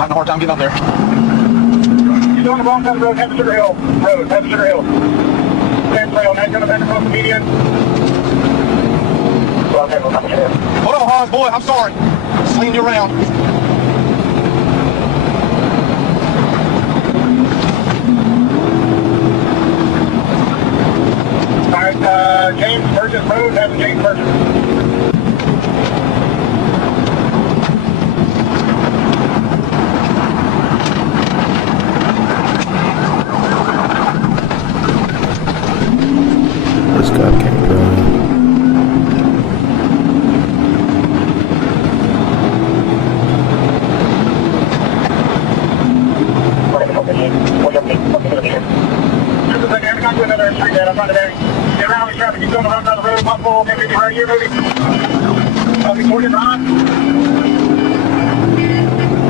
Having a hard time getting up there. You're doing the wrong side of the road, head to Sugar Hill Road, head to Sugar Hill. Stand trail, now you're going to bend across the median. Hold on, Hans, boy, I'm sorry. Slinging you around. Alright, James Burgess Road, head to James Burgess. This guy can't drive. Just a second, every time to another street there, I'm trying to get around the traffic. You're going around the road, pop full, maybe right here, maybe. Victoria Drive.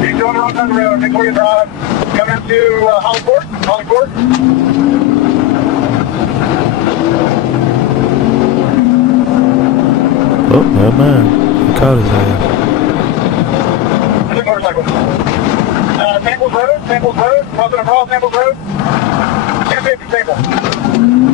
You're going around the road, Victoria Drive. Coming up to Holly Court. Oh, never mind. He caught his ass. Big motorcycle. Samples Road, crossing across Samples Road. 1050 Samples.